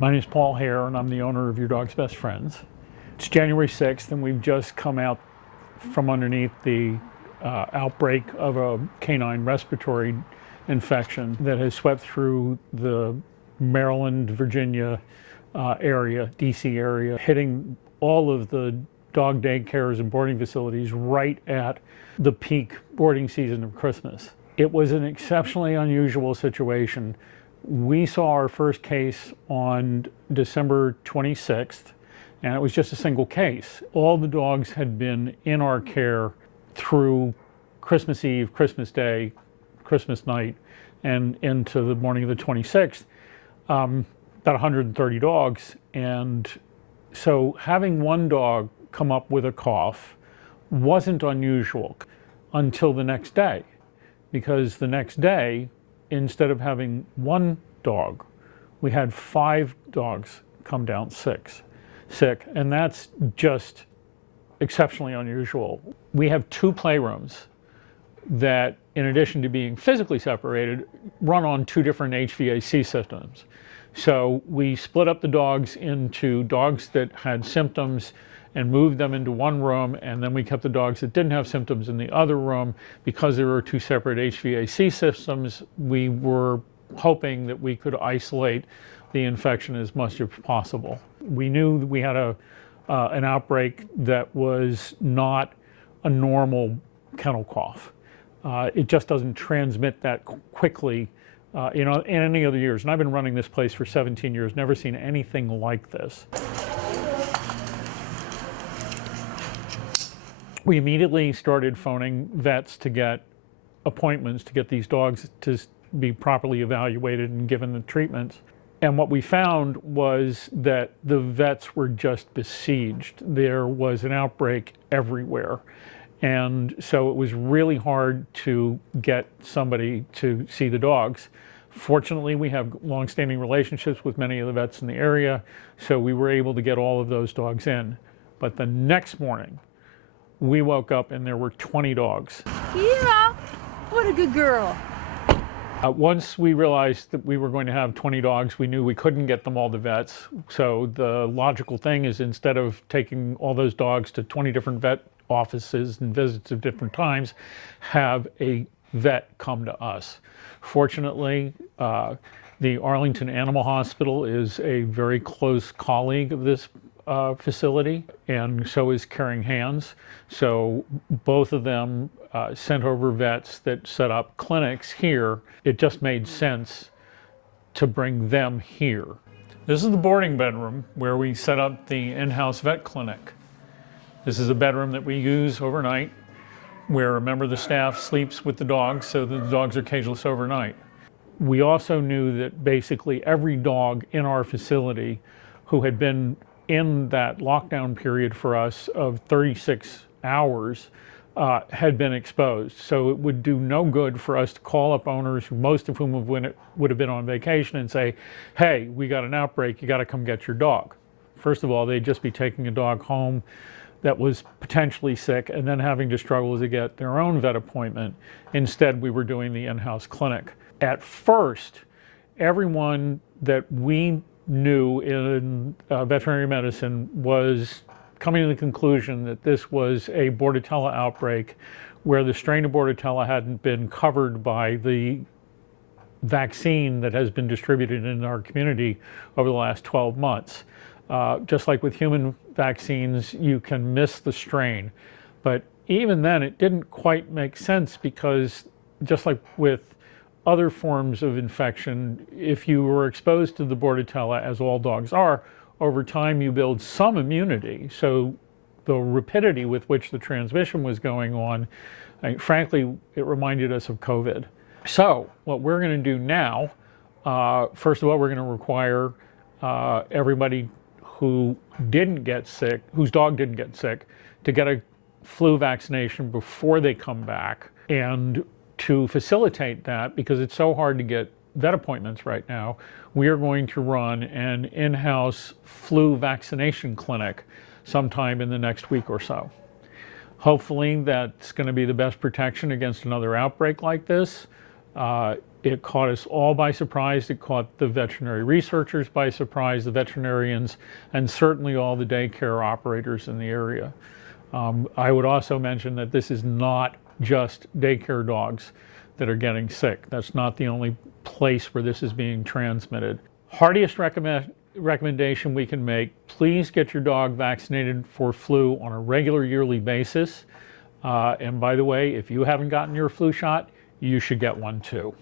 My name is Paul Hare, and I'm the owner of Your Dog's Best Friends. It's January 6th, and we've just come out from underneath the outbreak of a canine respiratory infection that has swept through the Maryland, Virginia area, DC area, hitting all of the dog daycares and boarding facilities right at the peak boarding season of Christmas. It was an exceptionally unusual situation. We saw our first case on December 26th, and it was just a single case. All the dogs had been in our care through Christmas Eve, Christmas Day, Christmas night, and into the morning of the 26th. About 130 dogs, and so having one dog come up with a cough wasn't unusual until the next day, because the next day, instead of having one dog, we had 5 dogs come down sick, and that's just exceptionally unusual. We have 2 playrooms that, in addition to being physically separated, run on 2 different HVAC systems. So we split up the dogs into dogs that had symptoms and moved them into one room, and then we kept the dogs that didn't have symptoms in the other room. Because there were 2 separate HVAC systems, we were hoping that we could isolate the infection as much as possible. We knew that we had an outbreak that was not a normal kennel cough. It just doesn't transmit that quickly in any other years. And I've been running this place for 17 years, never seen anything like this. We immediately started phoning vets to get appointments to get these dogs to be properly evaluated and given the treatments. And what we found was that the vets were just besieged. There was an outbreak everywhere. And so it was really hard to get somebody to see the dogs. Fortunately, we have long-standing relationships with many of the vets in the area, so we were able to get all of those dogs in. But the next morning, we woke up and there were 20 dogs. Yeah, what a good girl. Once we realized that we were going to have 20 dogs, we knew we couldn't get them all to vets. So the logical thing is, instead of taking all those dogs to 20 different vet offices and visits at different times, have a vet come to us. Fortunately, the Arlington Animal Hospital is a very close colleague of this facility, and so is Caring Hands. So both of them sent over vets that set up clinics here. It just made sense to bring them here. This is the boarding bedroom where we set up the in-house vet clinic. This is a bedroom that we use overnight, where a member of the staff sleeps with the dogs, so the dogs are cageless overnight. We also knew that basically every dog in our facility who had been in that lockdown period for us of 36 hours had been exposed. So it would do no good for us to call up owners, most of whom would have been on vacation, and say, hey, we got an outbreak, you got to come get your dog. First of all, they'd just be taking a dog home that was potentially sick and then having to struggle to get their own vet appointment. Instead, we were doing the in-house clinic. At first, everyone that we knew in veterinary medicine was coming to the conclusion that this was a Bordetella outbreak, where the strain of Bordetella hadn't been covered by the vaccine that has been distributed in our community over the last 12 months. Just like with human vaccines, you can miss the strain. But even then, it didn't quite make sense, because just like with other forms of infection, if you were exposed to the Bordetella, as all dogs are, over time you build some immunity. So the rapidity with which the transmission was going on, frankly, it reminded us of COVID. So what we're going to do now, first of all, we're going to require everybody who didn't get sick, whose dog didn't get sick, to get a flu vaccination before they come back. And to facilitate that, because it's so hard to get vet appointments right now, we are going to run an in-house flu vaccination clinic sometime in the next week or so. Hopefully that's going to be the best protection against another outbreak like this. It caught us all by surprise. It caught the veterinary researchers by surprise, the veterinarians, and certainly all the daycare operators in the area. I would also mention that this is not just daycare dogs that are getting sick. That's not the only place where this is being transmitted. Heartiest recommendation we can make, please get your dog vaccinated for flu on a regular yearly basis. And by the way, if you haven't gotten your flu shot, you should get one too.